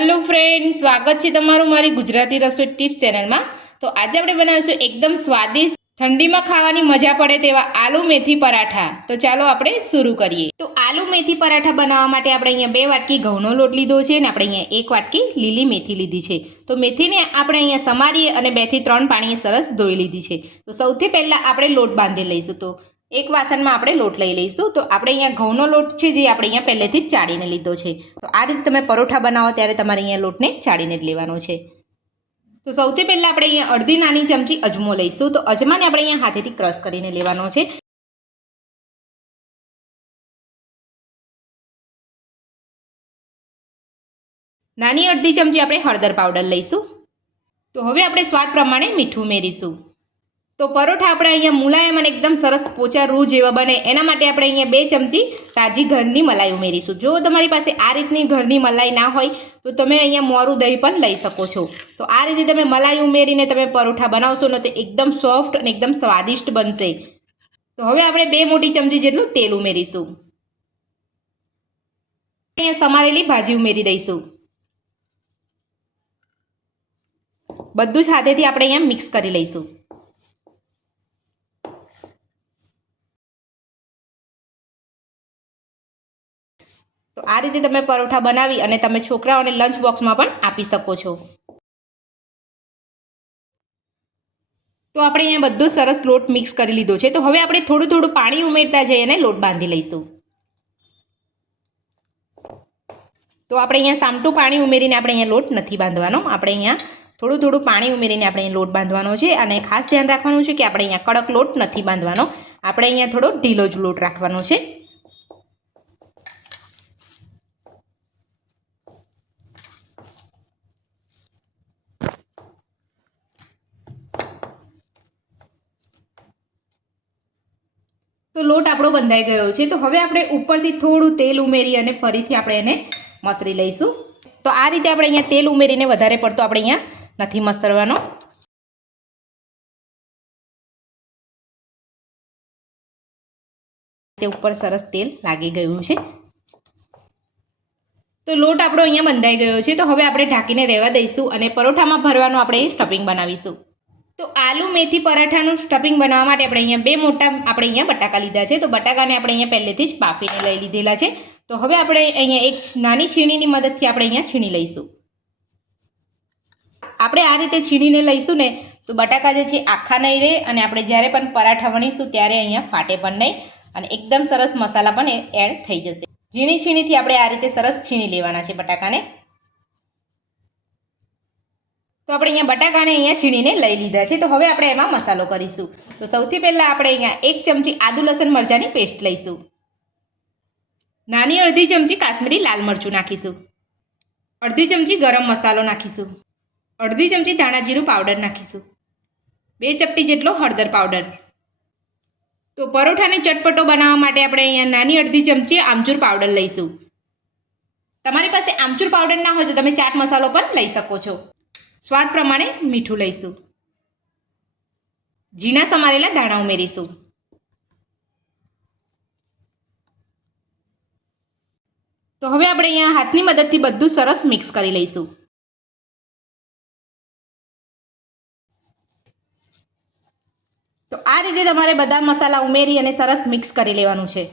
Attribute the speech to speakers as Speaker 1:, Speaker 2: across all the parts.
Speaker 1: Hello friend સ્વાગત છે તમારું મારી ગુજરાતી રસોઈ ટિપ્સ ચેનલમાં તો આજે આપણે બનાવીશું એકદમ સ્વાદિષ્ટ, ઠંડીમાં ખાવાની મજા પડે તેવા આલુ મેથી પરાઠા. તો ચાલો આપણે શરૂ કરીએ. તો આલુ મેથી પરાઠા બનાવવા માટે આપણે અહીંયા બે વાટકી ઘઉંનો લોટ લીધો છે અને આપણે અહીંયા એક વાટકી લીલી મેથી લીધી છે. તો મેથીને આપણે અહીંયા સમારીએ અને બેથી ત્રણ પાણીએ સરસ ધોઈ લીધી છે. તો સૌથી પહેલાં આપણે લોટ બાંધી લઈશું. તો એક વાસણમાં આપણે લોટ લઈ લઈશું. તો આપણે અહીંયા ઘઉંનો લોટ છે જે આપણે અહીંયા પહેલેથી જ ચાળીને લીધો છે. તો આ રીતે તમે પરોઠા બનાવો ત્યારે તમારે અહીંયા લોટને ચાળીને જ લેવાનો છે. તો સૌથી પહેલાં આપણે અહીંયા અડધી નાની ચમચી અજમો લઈશું. તો અજમાને આપણે અહીંયા હાથેથી ક્રશ કરીને લેવાનો છે. નાની અડધી ચમચી આપણે હળદર પાવડર લઈશું. તો હવે આપણે સ્વાદ પ્રમાણે મીઠું ઉમેરીશું. તો પરોઠા આપણે અહીંયા મુલાયમ અને એકદમ સરસ પોચા રૂ જેવા બને. એના માટે આપણે અહીંયા બે ચમચી તાજી ઘરની મલાઈ ઉમેરીશું. જો તમારી પાસે આ રીતની ઘરની મલાઈ ના હોય, તો તમે અહીંયા મોરું દહીં પણ લઈ શકો છો. તો આ રીતે તમે મલાઈ ઉમેરીને તમે પરોઠા બનાવશો ને તો એકદમ સોફ્ટ અને એકદમ સ્વાદિષ્ટ બનશે. તો હવે આપણે બે મોટી ચમચી જેટલું તેલ ઉમેરીશું. અહીંયા સમારેલી ભાજી ઉમેરી દઈશું. બધું જ હાથેથી આપણે અહીંયા મિક્સ કરી લઈશું. તો તમે પરોઠા બનાવી અને તમે છોકરાઓને લંચ બોક્સમાં પણ આપી શકો છો. તો આપણે અહીંયા બધું સરસ લોટ મિક્સ કરી લીધો છે. તો હવે આપણે થોડું થોડું પાણી ઉમેરતા જઈએ અને લોટ બાંધી લઈશું. તો આપણે અહીંયા સામટું પાણી ઉમેરીને આપણે અહીંયા લોટ નથી બાંધવાનો. આપણે અહીંયા થોડું થોડું પાણી ઉમેરીને આપણે લોટ બાંધવાનો છે. અને ખાસ ધ્યાન રાખવાનું છે કે આપણે અહીંયા કડક લોટ નથી બાંધવાનો. આપણે અહીંયા થોડો ઢીલો જ લોટ રાખવાનો છે. તો લોટ આપણો બંધાઈ ગયો છે. તો હવે આપણે ઉપરથી થોડું તેલ ઉમેરી અને ફરીથી આપણે એને મસરી લઈશું. તો આ રીતે આપણે અહીંયા તેલ ઉમેરીને વધારે પડતો આપણે અહીંયા નથી મસરવાનો તે ઉપર સરસ તેલ લાગી ગયું છે. તો લોટ આપણો અહીંયા બંધાઈ ગયો છે. તો હવે આપણે ઢાંકીને રહેવા દઈશું અને પરોઠામાં ભરવાનું આપણે સ્ટફિંગ બનાવીશું. તો આલુ મેથી પરાઠાનું સ્ટફિંગ બનાવવા માટે આપણે અહીંયા બે મોટા, આપણે અહીંયા બટાકા લીધા છે. તો બટાકાને આપણે અહીંયા પહેલેથી જ બાફીને લઈ લીધેલા છે. તો હવે આપણે અહીંયા એક નાની છીણીની મદદથી આપણે અહીંયા છીણી લઈશું. આપણે આ રીતે છીણીને લઈશું ને, તો બટાકા જે છે આખા નહીં રહે અને આપણે જ્યારે પણ પરાઠા વણીશું ત્યારે અહીંયા ફાટે પણ નહીં અને એકદમ સરસ મસાલા પણ એડ થઈ જશે. ઝીણી છીણીથી આપણે આ રીતે સરસ છીણી લેવાના છે બટાકાને. તો આપણે અહીંયા બટાકાને અહીંયા છીણીને લઈ લીધા છે. તો હવે આપણે એમાં મસાલો કરીશું. તો સૌથી પહેલાં આપણે અહીંયા એક ચમચી આદુ લસણ મરચાંની પેસ્ટ લઈશું. નાની અડધી ચમચી કાશ્મીરી લાલ મરચું નાખીશું. અડધી ચમચી ગરમ મસાલો નાખીશું. અડધી ચમચી ધાણા જીરું પાવડર નાખીશું. બે ચપટી જેટલો હળદર પાવડર. તો પરોઠાને ચટપટો બનાવવા માટે આપણે અહીંયા નાની અડધી ચમચી આમચૂર પાવડર લઈશું. તમારી પાસે આમચૂર પાવડર ના હોય તો તમે ચાટ મસાલો પણ લઈ શકો છો. સ્વાદ પ્રમાણે મીઠું લઈશું. ઝીણા સમારેલા દાણા ઉમેરીશું. તો હવે આપણે અહીંયા હાથની મદદથી બધું સરસ મિક્સ કરી લઈશું. તો આ રીતે તમારે બધા મસાલા ઉમેરી અને સરસ મિક્સ કરી લેવાનું છે.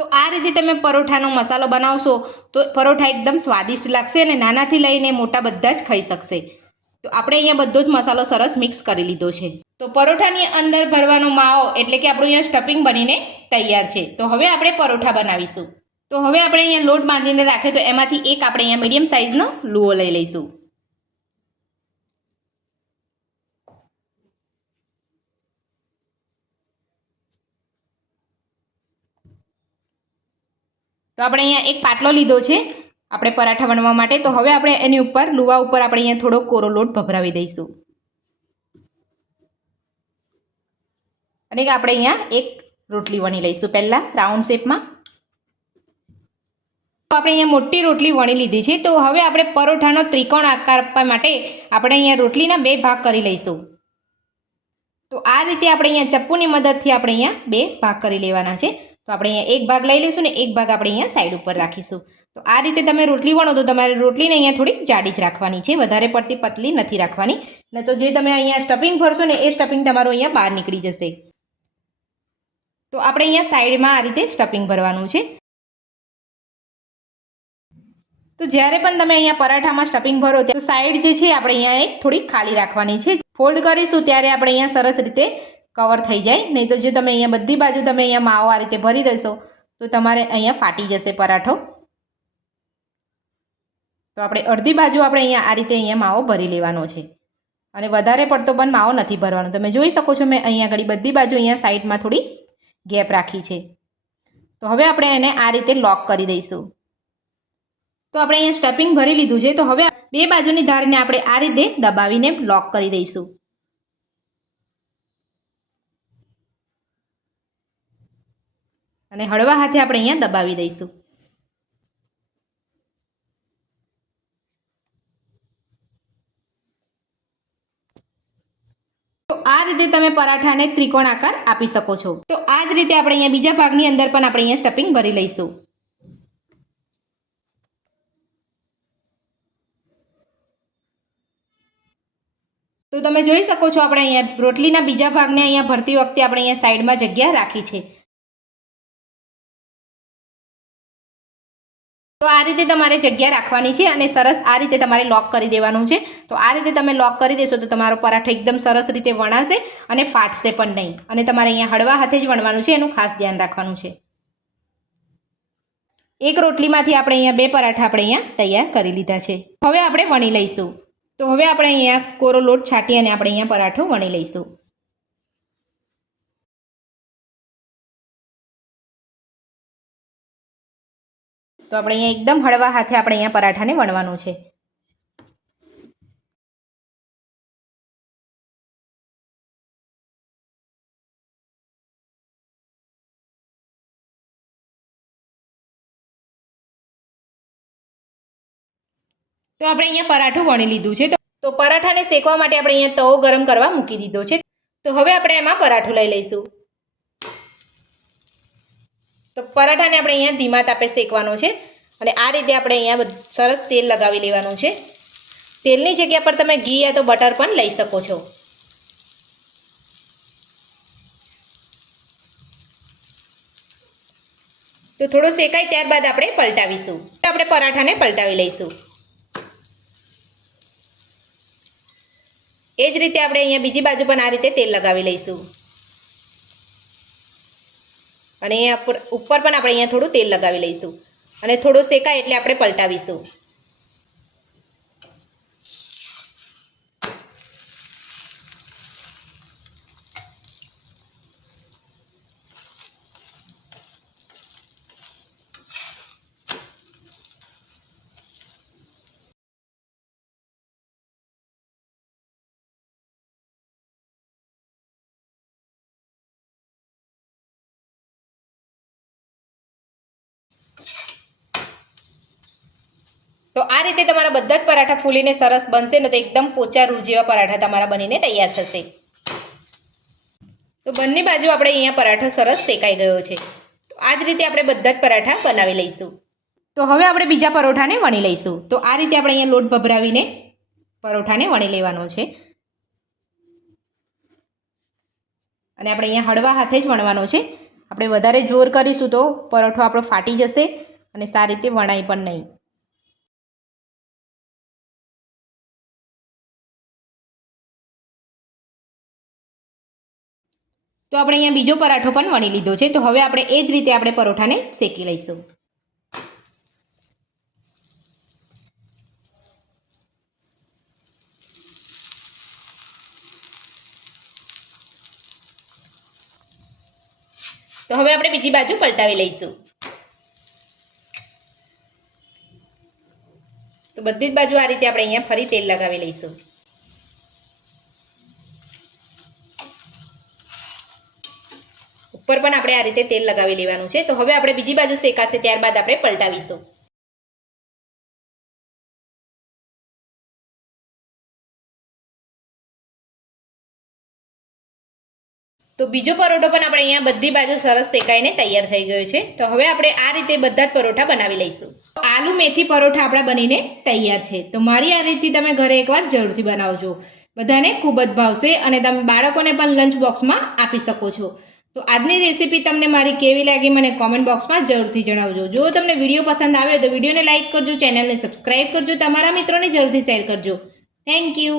Speaker 1: તો આ રીતે તમે પરોઠાનો મસાલો બનાવશો તો પરોઠા એકદમ સ્વાદિષ્ટ લાગશે અને નાનાથી લઈને મોટા બધા જ ખાઈ શકશે. તો આપણે અહીંયા બધો જ મસાલો સરસ મિક્સ કરી લીધો છે. તો પરોઠાની અંદર ભરવાનો માવો એટલે કે આપણું અહીંયા સ્ટફિંગ બનીને તૈયાર છે. તો હવે આપણે પરોઠા બનાવીશું. તો હવે આપણે અહીંયા લોટ બાંધીને રાખીએ તો એમાંથી એક આપણે અહીંયા મીડિયમ સાઇઝનો લુઓ લઈ લઈશું. તો આપણે અહીંયા એક પાટલો લીધો છે. આપણે પરાઠા બનવા માટે. તો હવે આપણે એની ઉપર, લુવા ઉપર આપણે અહીંયા થોડો કોરો લોટ ભભરાવી દઈશું. અને આપણે અહીંયા એક રોટલી વણી લઈશું પહેલાં રાઉન્ડ શેપમાં તો આપણે અહીંયા મોટી રોટલી વણી લીધી છે. તો હવે આપણે પરોઠાનો ત્રિકોણ આકાર આપવા માટે આપણે અહીંયા રોટલીના બે ભાગ કરી લઈશું. તો આ રીતે આપણે અહીંયા ચપ્પુની મદદથી આપણે અહીંયા બે ભાગ કરી લેવાના છે. તો આપણે અહીંયા એક ભાગ લઈ લઈશું ને એક ભાગ આપણે અહીંયા સાઈડ ઉપર રાખીશું. તો આ રીતે તમે રોટલી વણો તો તમારે રોટલીને અહીંયા થોડી જાડી જ રાખવાની છે. વધારે પડતી પતલી નથી રાખવાની. ને તો જે તમે અહીંયા સ્ટફિંગ ભરશો ને એ સ્ટફિંગ તમારું અહીંયા બહાર નીકળી જશે. તો આપણે અહીંયા સાઈડમાં આ રીતે સ્ટફિંગ ભરવાનું છે. તો જ્યારે પણ તમે અહીંયા પરાઠામાં સ્ટફિંગ ભરો તો સાઈડ જે છે આપણે અહીંયા એક થોડી ખાલી રાખવાની છે. ફોલ્ડ કરીશું ત્યારે આપણે અહીંયા સરસ રીતે કવર થઈ જાય. નહીં તો જો તમે અહીંયા બધી બાજુ તમે અહીંયા માવો આ રીતે ભરી દેશો, તો તમારે અહીંયા ફાટી જશે પરાઠો. તો આપણે અડધી બાજુ આપણે અહીંયા આ રીતે અહીંયા માવો ભરી લેવાનો છે. અને વધારે પડતો પણ માવો નથી ભરવાનો. તમે જોઈ શકો છો મેં અહીંયા આગળ બધી બાજુ અહીંયા સાઈડમાં થોડી ગેપ રાખી છે. તો હવે આપણે એને આ રીતે લોક કરી દઈશું. તો આપણે અહીંયા સ્ટફિંગ ભરી લીધું છે. તો હવે બે બાજુની ધારને આપણે આ રીતે દબાવીને લોક કરી દઈશું. અને હળવા હાથે આપણે અહીંયા દબાવી દઈશું. આ રીતે તમે પરાઠાને ત્રિકોણ આકાર આપી શકો છો. તો આ જ રીતે આપણે અહીંયા બીજા ભાગની અંદર પણ આપણે અહીંયા સ્ટફિંગ ભરી લઈશું. તો તમે જોઈ શકો છો, આપણે અહીંયા રોટલીના બીજા ભાગને અહીંયા ભરતી વખતે આપણે અહીંયા સાઈડમાં જગ્યા રાખી છે. તો આ રીતે તમારે જગ્યા રાખવાની છે અને સરસ આ રીતે તમારે લોક કરી દેવાનું છે. તો આ રીતે તમે લોક કરી દેશો તો તમારો પરાઠો એકદમ સરસ રીતે વણાશે અને ફાટશે પણ નહીં. અને તમારે અહીંયા હળવા હાથે જ વણવાનું છે, એનું ખાસ ધ્યાન રાખવાનું છે. એક રોટલીમાંથી આપણે અહીંયા બે પરાઠા આપણે અહીંયા તૈયાર કરી લીધા છે. હવે આપણે વણી લઈશું. તો હવે આપણે અહીંયા કોરો લોટ છાંટી અને આપણે અહીંયા પરાઠો વણી લઈશું. તો આપણે અહીંયા એકદમ હળવા હાથે આપણે અહીંયા પરાઠાને વણવાનું છે. તો આપણે અહીંયા પરાઠું વણી લીધું છે. તો પરાઠાને શેકવા માટે આપણે અહીંયા તવો ગરમ કરવા મૂકી દીધો છે. તો હવે આપણે એમાં પરાઠું લઈ લઈશું. તો પરાઠાને આપણે અહીંયા ધીમા તાપે શેકવાનો છે અને આ રીતે આપણે અહીંયા સરસ તેલ લગાવી લેવાનું છે. તેલની જગ્યા પર તમે ઘી યા તો બટર પણ લઈ શકો છો. તો થોડો શેકાય ત્યારબાદ આપણે પલટાવીશું. આપણે પરાઠાને પલટાવી લઈશું. એ જ રીતે આપણે અહીંયા બીજી બાજુ પણ આ રીતે તેલ લગાવી લઈશું. અને અહીંયા ઉપર પણ આપણે અહીંયા થોડું તેલ લગાવી લઈશું. અને થોડું શેકાય એટલે આપણે પલટાવીશું. તો આ રીતે તમારા બધા જ પરાઠા ફૂલીને સરસ બનશે ને તો એકદમ પોચા રૂ જેવા પરાઠા તમારા બનીને તૈયાર થશે. તો બંને બાજુ આપણે અહીંયા પરાઠો સરસ શેકાઈ ગયો છે. તો આ જ રીતે આપણે બધા જ પરાઠા બનાવી લઈશું. તો હવે આપણે બીજા પરોઠાને વણી લઈશું. તો આ રીતે આપણે અહીંયા લોટ ભભરાવીને પરોઠાને વણી લેવાનો છે. અને આપણે અહીંયા હળવા હાથે જ વણવાનો છે. આપણે વધારે જોર કરીશું તો પરોઠો આપણો ફાટી જશે અને સારી રીતે વણાય પણ નહીં. તો આપણે અહીંયા બીજો પરાઠો પણ વણી લીધો છે. તો હવે આપણે એ જ રીતે આપણે પરોઠાને શેકી લઈશું. તો હવે આપણે બીજી બાજુ પલટાવી લઈશું. તો બધી જ બાજુ આ રીતે આપણે અહીંયા ફરી તેલ લગાવી લઈશું. ઉપર પણ આપણે આ રીતે તેલ લગાવી લેવાનું છે. તો હવે આપણે બીજી બાજુ શેકાશે ત્યારબાદ આપણે પલટાવીશું. તો બીજો પરોઠો પણ આપણે અહીંયા બધી બાજુ સરસ શેકાઈને તૈયાર થઈ ગયો છે. તો હવે આપણે આ રીતે બધા જ પરોઠા બનાવી લઈશું. આલુ મેથી પરોઠા આપણા બનીને તૈયાર છે. તો મારી આ રીતથી તમે ઘરે એકવાર જરૂરથી બનાવજો. બધાને ખૂબ જ ભાવશે અને તમે બાળકોને પણ લંચ બોક્સમાં આપી શકો છો. તો આજની રેસીપી તમને મારી કેવી લાગી મને કોમેન્ટ બોક્સમાં જરૂરથી જણાવજો. જો તમને વીડિયો પસંદ આવ્યો તો વિડીયોને લાઇક કરજો ચેનલને સબસ્ક્રાઈબ કરજો, તમારા મિત્રોને જરૂરથી શેર કરજો. Thank you